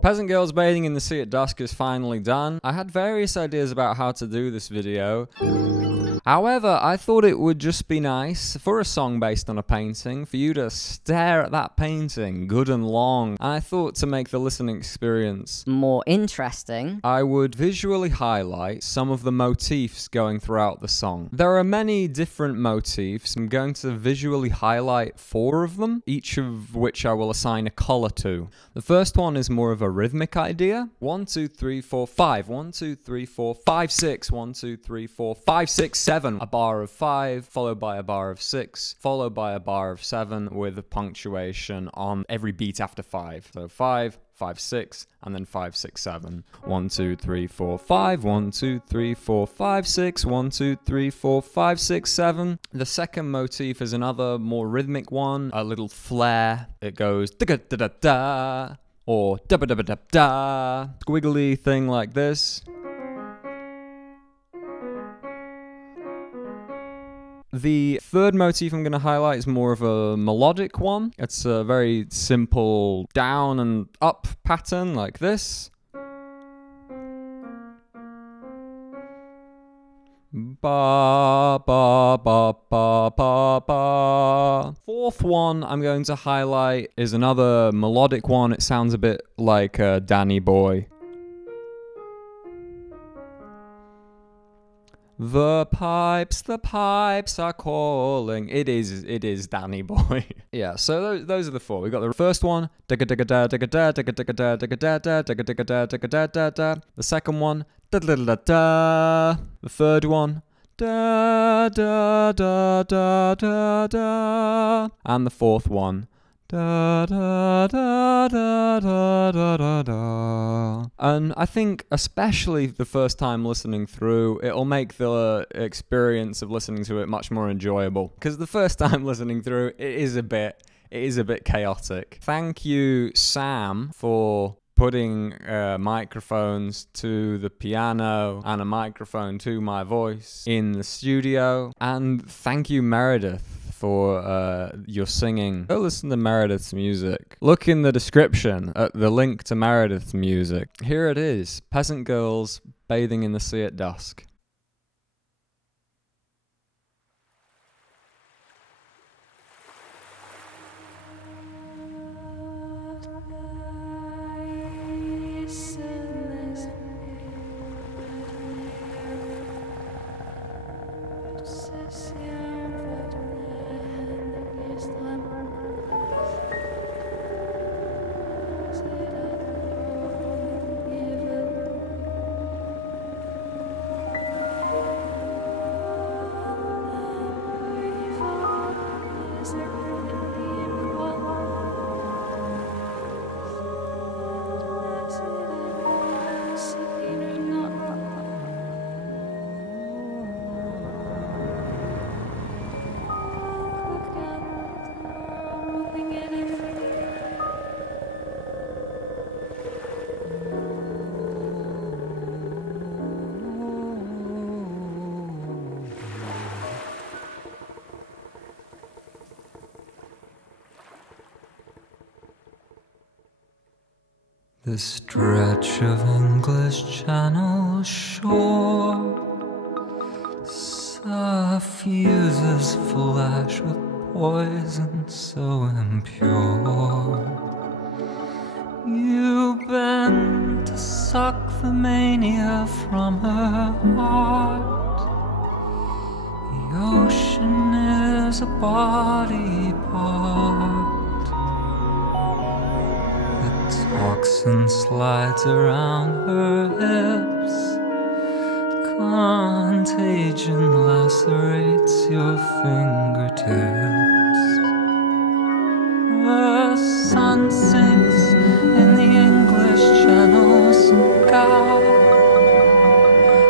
Peasant Girls Bathing in the Sea at Dusk is finally done. I had various ideas about how to do this video. However, I thought it would just be nice for a song based on a painting for you to stare at that painting good and long. And I thought to make the listening experience more interesting, I would visually highlight some of the motifs going throughout the song. There are many different motifs. I'm going to visually highlight 4 of them, each of which I will assign a color to. The first one is more of a rhythmic idea. 1, 2, 3, 4, 5. 1, 2, 3, 4, 5, 6. 1, 2, 3, 4, 5, 6, 7. A bar of 5, followed by a bar of 6, followed by a bar of 7 with a punctuation on every beat after 5. So 5, 5, 6, and then 5, 6, 7. 1, 2, 3, 4, 5. 1, 2, 3, 4, 5, 6. 1, 2, 3, 4, 5, 6, 7. The second motif is another more rhythmic one, a little flare. It goes da da da da, or da da da da da, squiggly thing like this. The third motif I'm going to highlight is more of a melodic one. It's a very simple down and up pattern like this. Ba ba ba ba ba ba. Fourth one I'm going to highlight is another melodic one. It sounds a bit like Danny Boy. The pipes are calling. It is Danny Boy. Yeah, so those are the 4. We got the first one, digga digga da digga da digga digga da digga da da digga digga da digga da da da. The second one, da da da da. The third one, da da da da da da. And the fourth one, da da da da da da da da. And I think especially the first time listening through, it'll make the experience of listening to it much more enjoyable. Because the first time listening through, it is a bit chaotic. Thank you, Sam, for putting microphones to the piano and a microphone to my voice in the studio. And thank you, Meredith, for your singing. Go listen to Meredith's music. Look in the description at the link to Meredith's music. Here it is, Peasant Girls Bathing in the Sea at Dusk. The stretch of English Channel shore suffuses flesh with poison so impure. You bend to suck the mania from her heart. The ocean is a body part. Toxin slides around her hips. Contagion lacerates your fingertips. The sun sinks in the English Channel sky.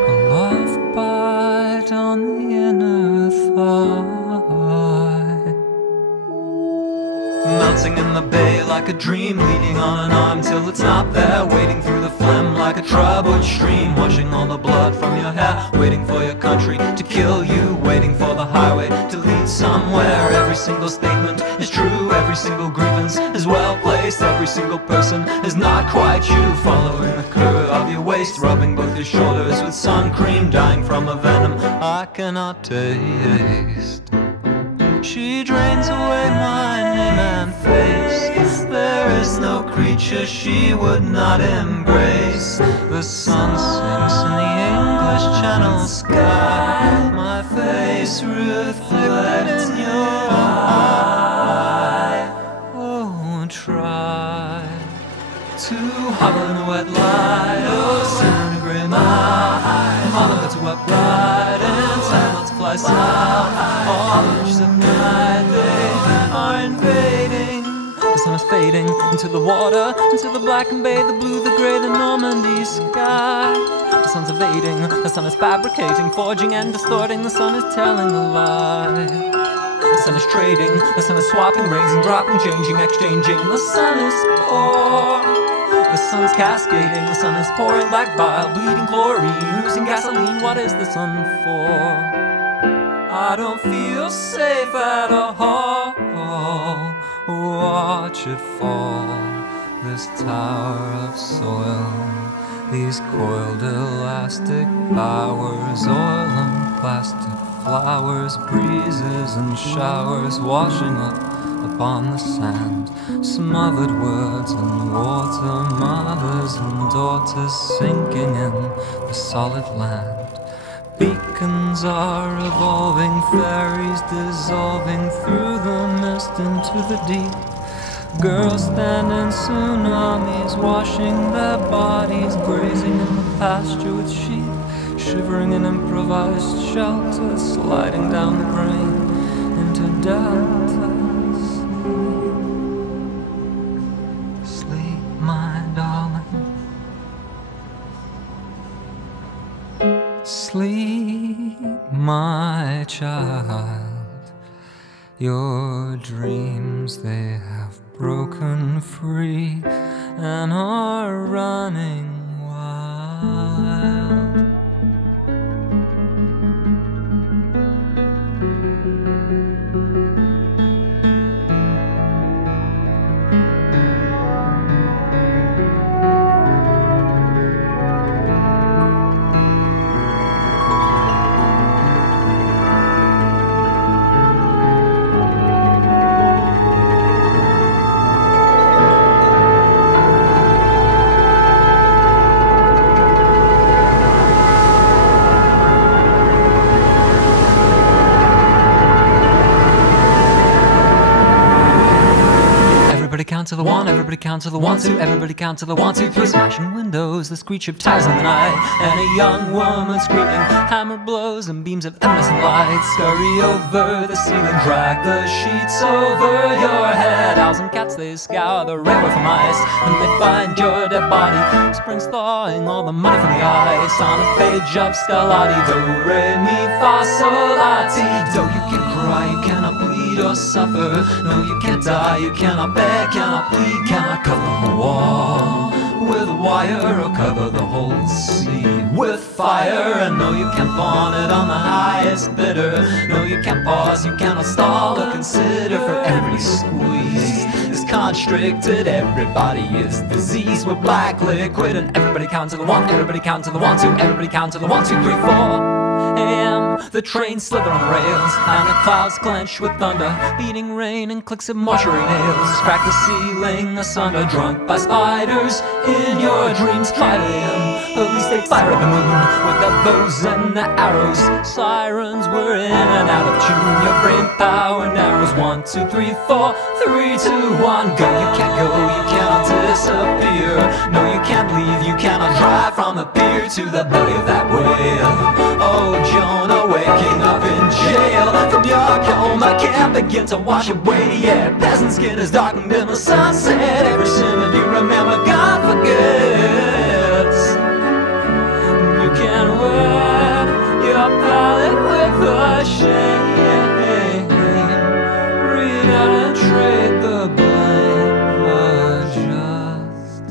A love bite on the inner thigh. Melting in the bay like a dream, leaning on an arm till it's not there, wading through the phlegm like a troubled stream, washing all the blood from your hair, waiting for your country to kill you, waiting for the highway to lead somewhere. Every single statement is true, every single grievance is well placed. Every single person is not quite you. Following the curve of your waist, rubbing both your shoulders with sun cream, dying from a venom I cannot taste. She drains away my name and face. There is no creature she would not embrace. The sun sinks in the English Channel sky. My face reflected in your eye. Oh, try to hover in the wet light. Oh, send a gray mind. All of it's upright and time to fly south. All the edges of night, they are invading. The sun is fading into the water, into the black and bay, the blue, the grey, the Normandy sky. The sun's evading, the sun is fabricating, forging and distorting, the sun is telling a lie. The sun is trading, the sun is swapping, raising, dropping, changing, exchanging, the sun is poor. The sun's cascading, the sun is pouring black bile, bleeding chlorine, oozing gasoline. What is the sun for? I don't feel safe at all. Watch it fall, this tower of soil, these coiled elastic bowers, oil and plastic flowers, breezes and showers washing up upon the sand, smothered words and water, mothers and daughters sinking in the solid land. Beacons are evolving, ferries dissolving through the mist into the deep. Girls stand in tsunamis, washing their bodies, grazing in the pasture with sheep, shivering in improvised shelters, sliding down the grain into deltas. Sleep, my darling. Sleep, my child. Your dreams, they have broken free and are running wild. Count to the one, everybody count to the 1, 2, everybody count to the 1, 2, 3. Smashing windows, the screech of tires in the night, and a young woman screaming. Hammer blows and beams of evanescent light scurry over the ceiling, drag the sheets over your head. Owls and cats, they scour the railway for mice, and they find your dead body. Spring's thawing all the money from the ice on a page of Scarlatti. Do, re, mi, fa, sol, la, ti. Do, you can cry, you cannot bleed or suffer. No, you can't die, you cannot beg, cannot bleed, cannot cover the wall with wire or cover the whole sea with fire. And no, you can't pawn it on the highest bidder. No, you can't pause, you cannot stall or consider, for everybody's squeezed is constricted, everybody is diseased with black liquid. And everybody count to the 1, everybody count to the 1, 2, everybody count to the 1, 2, 3, 4 a.m. The trains slither on the rails, and the clouds clench with thunder, beating rain and clicks of mortuary nails crack the ceiling asunder. Drunk by spiders in your dreams, 5 a.m. Police, they fire at the moon with the bows and the arrows. Sirens were in and out of tune, your brain power narrows. 1, 2, 3, 4, 3, 2, 1, go. You can't go, you cannot disappear. No, you can't leave, you cannot drive from the pier to the belly of that whale. Oh, Jonah, waking up in jail from your coma can't begin to wash away. Yeah, peasant skin is darkened in the sunset. Every sin that you remember, God forgets. You can wear your palette with a shame, read out and trade the blame, adjust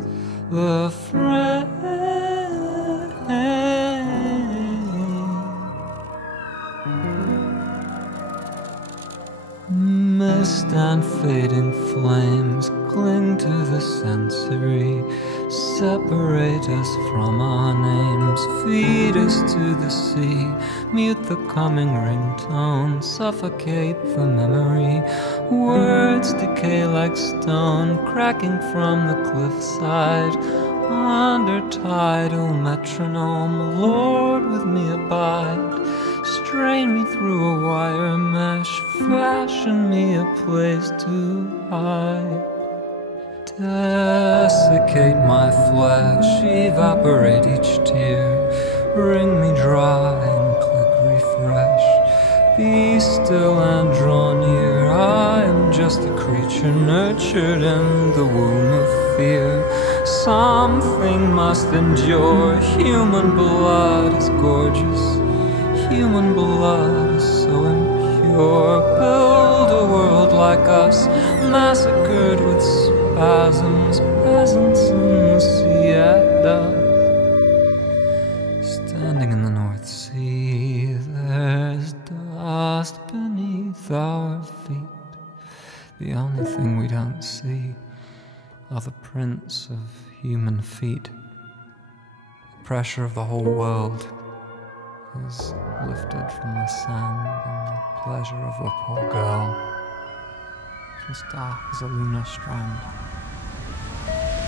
the frame. Mist and fading and flames cling to the sensory, separate us from our names, feed us to the sea, mute the coming ringtone, suffocate the memory. Words decay like stone, cracking from the cliffside. Under tidal metronome, Lord, with me abide. Strain me through a wire mesh, fashion me a place to hide. Desiccate my flesh, evaporate each tear, wring me dry and click refresh. Be still and draw near, I am just a creature nurtured in the womb of fear. Something must endure, human blood is gorgeous, human blood is so impure. Build a world like us, massacred with spasms, peasants in the sea at dusk. Standing in the North Sea, there's dust beneath our feet. The only thing we don't see are the prints of human feet. The pressure of the whole world is lifted from the sand, and the pleasure of a poor girl as dark as a lunar strand.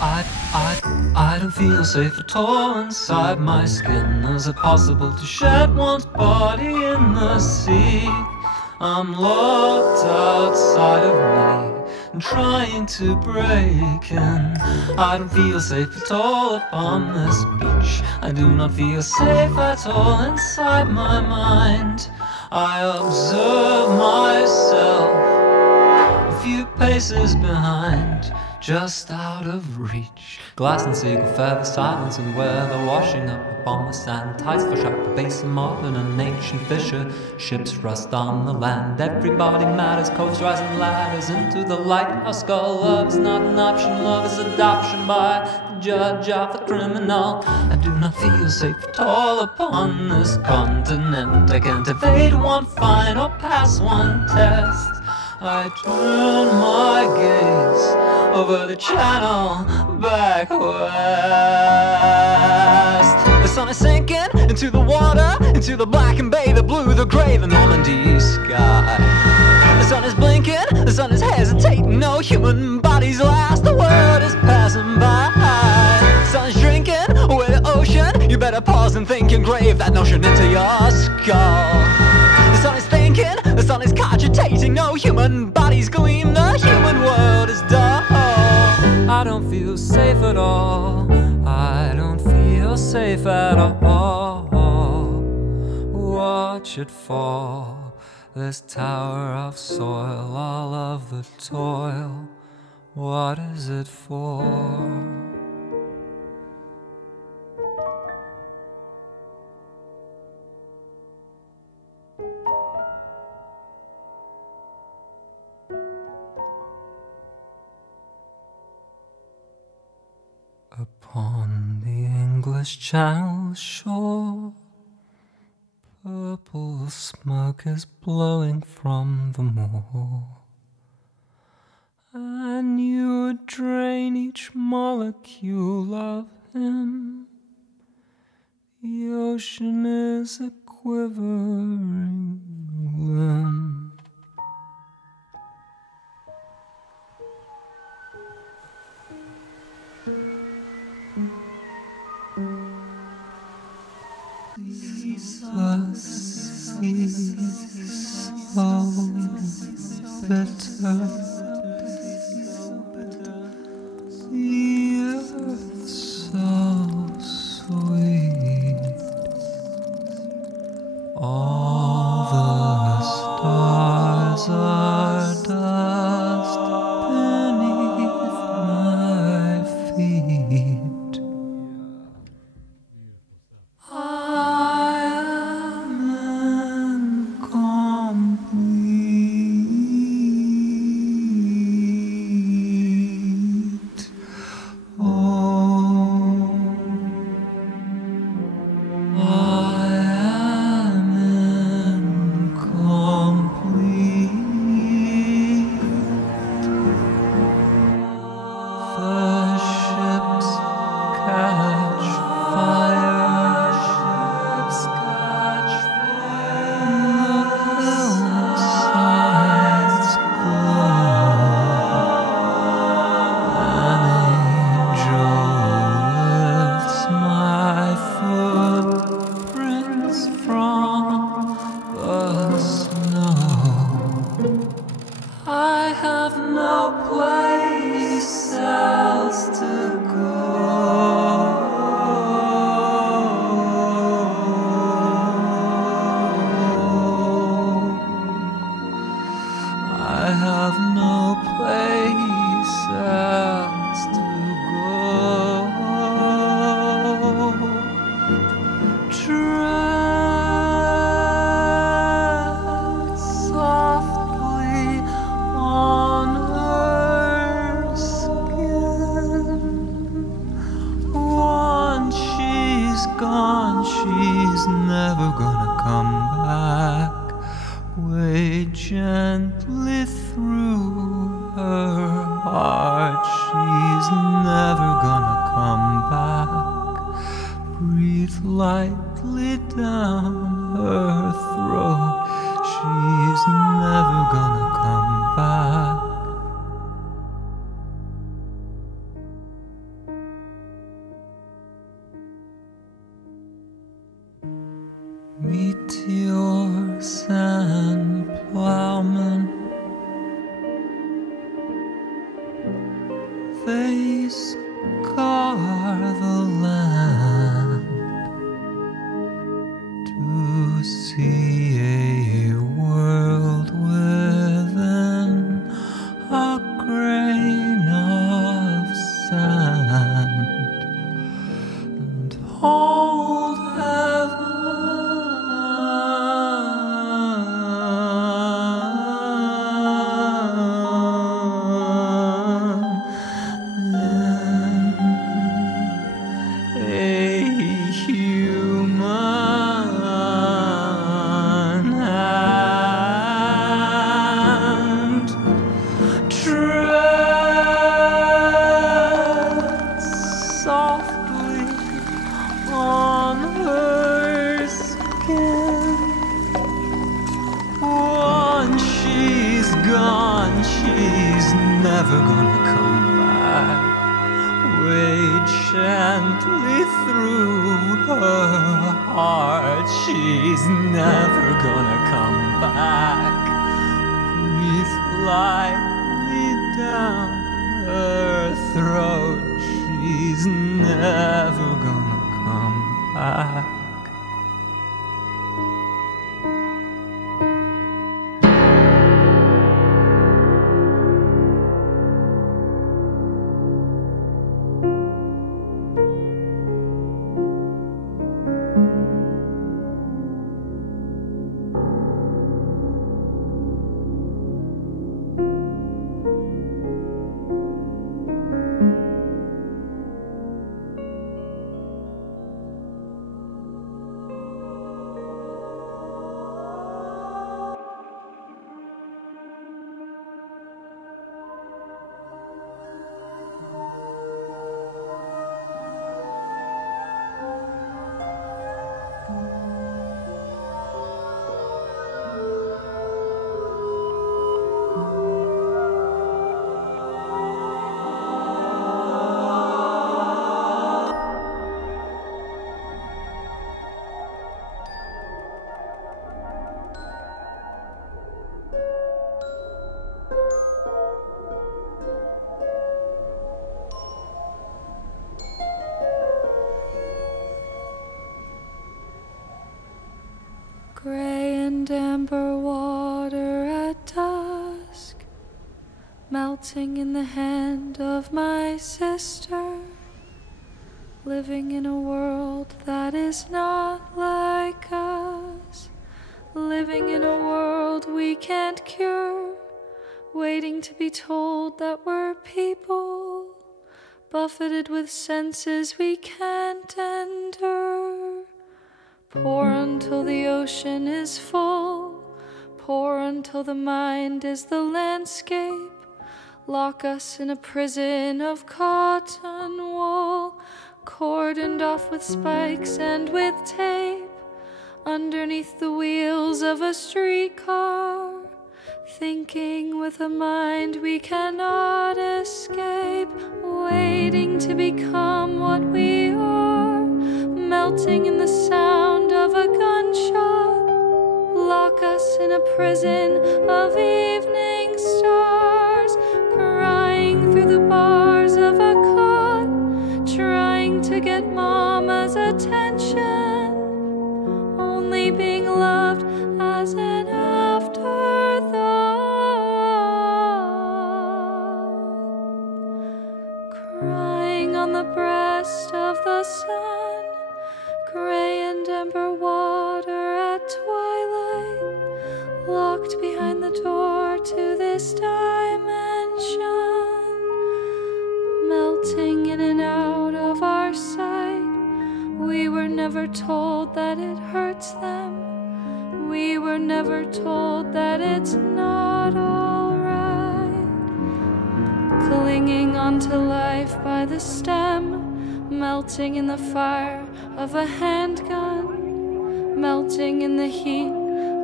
I don't feel safe at all inside my skin. Is it possible to shed one's body in the sea? I'm locked outside of me and trying to break in. I don't feel safe at all upon this beach. I do not feel safe at all inside my mind. I observe myself a few paces behind, just out of reach. Glass and seagull feather, silence and weather, washing up upon the sand. Tides flush out the base of Marlin, an ancient fisher. Ships rust on the land. Everybody matters, coves rising ladders into the lighthouse skull. Love is not an option, love is adoption by the judge of the criminal. I do not feel safe at all upon this continent. I can't evade one fine or pass one test. I turn my gaze over the channel back west. The sun is sinking into the water, into the black and bay, the blue, the grey, the Normandy sky. The sun is blinking, the sun is hesitating, no human bodies last, the world is passing by. The sun is drinking away the ocean, you better pause and think, engrave that notion into your skull. The sun is thinking, the sun is cogitating, no human bodies gleam, the human world is dull. I don't feel safe at all, I don't feel safe at all. Watch it fall, this tower of soil, all of the toil, what is it for? Upon the English Channel shore, purple smoke is blowing from the moor. I knew would drain each molecule of him. The ocean is a quivering limb. The sea so bitter, the earth so sweet, all the stars place else to go. I have no place else to go. Tread softly on her skin. Once she's gone, she's never gonna come back. Wade gently through her heart, she's never gonna come back. Breathe lightly down her throat, she's never gonna come back. Meteors and plowmen, they scar the land. To see a world within a grain of sand, and hold heaven. She's never gonna come back. Wade gently through her heart, she's never gonna come back. Breathe lightly down her throat, she's never gonna come back. Gray and amber water at dusk, melting in the hand of my sister, living in a world that is not like us, living in a world we can't cure, waiting to be told that we're people, buffeted with senses we can't endure. Pour until the ocean is full, pour until the mind is the landscape, lock us in a prison of cotton wool, cordoned off with spikes and with tape, underneath the wheels of a streetcar, thinking with a mind we cannot escape, waiting to become what we are, melting in the sound of a gunshot, lock us in a prison of evening stars. crying on the breast of the sun, gray and amber water at twilight, locked behind the door to this dimension, melting in and out of our sight. We were never told that it hurts them. We were never told that it's not alright. Clinging onto life by the stem, melting in the fire of a handgun, melting in the heat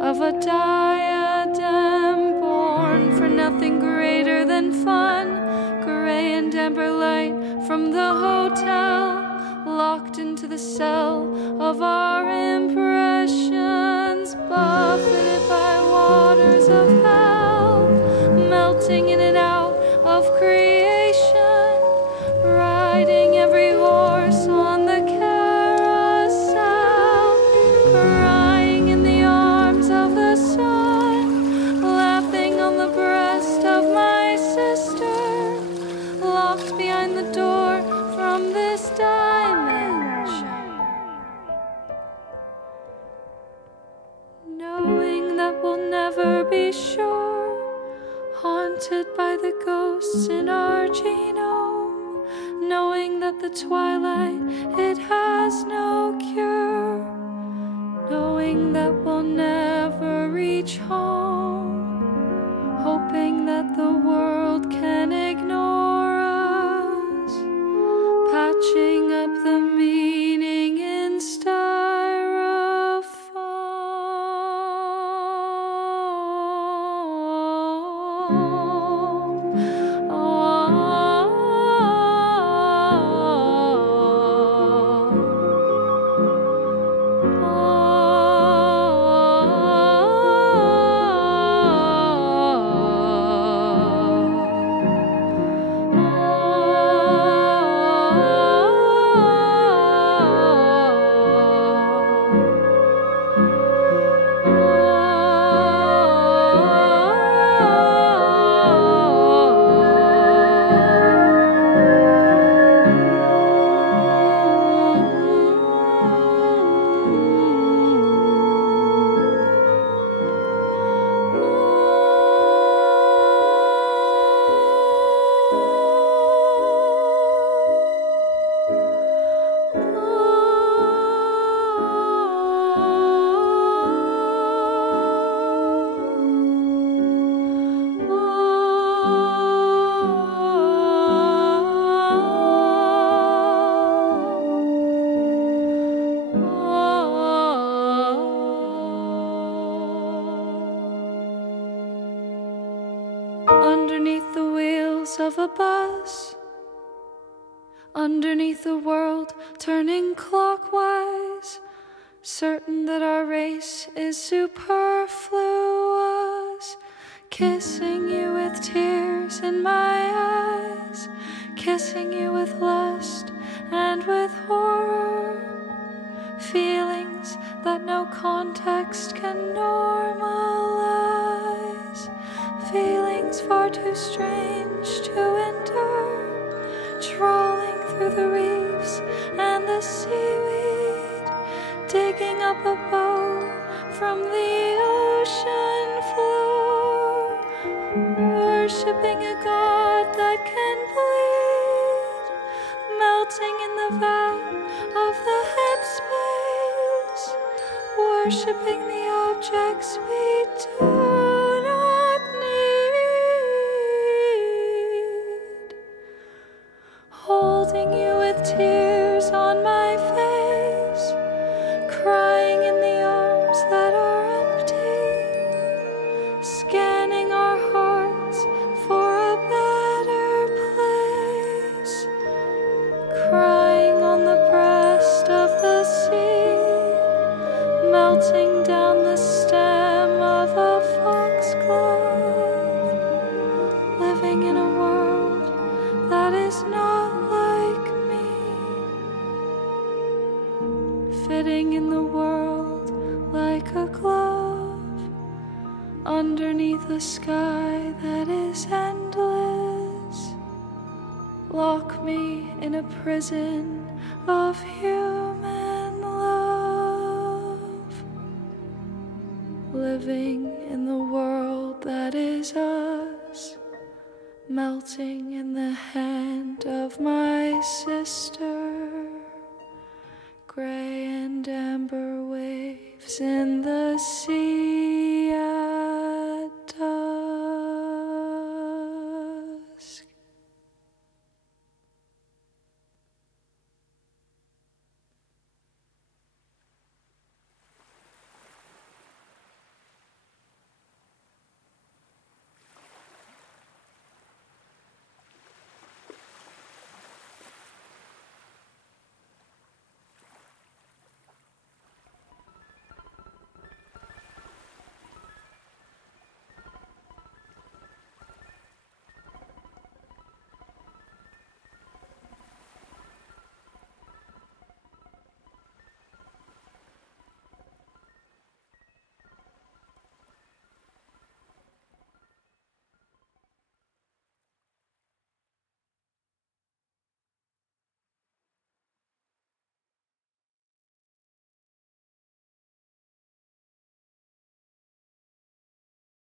of a diadem, born for nothing greater than fun, gray and amber light from the hotel, locked into the cell of our impressions, buffeted by waters of hell, melting in and out of creation, riding every horse on the carousel, crying in the arms of the sun, laughing on the breast of my sister, locked behind the door from this dimension, knowing that we'll never be sure, haunted by the ghosts in our genome, knowing that the twilight, it has no cure, knowing that we'll never reach home, hoping that the world can ignore us, patching up the meaning in styrofoam. Underneath the wheels of a bus, underneath the world turning clockwise, certain that our race is superfluous, kissing you with tears in my eyes, kissing you with lust and with horror, feelings that no context can normalize, feelings far too strange to endure, trawling through the reefs and the seaweed, digging up a boat from the ocean floor, worshipping a god that can bleed, melting in the vat of the headspace, worshipping the objects we do not need, holding you with tears on my face, crying in the arms that are empty, scanning our hearts for a better place, crying on the breast of the sea, melting down the stem of a foxglove, living in a world that is not like me, fitting in the world like a glove, underneath a sky that is endless, lock me in a prison of human love, living in the world that is us, melting in the hand of my sister. Gray and amber waves in the sea.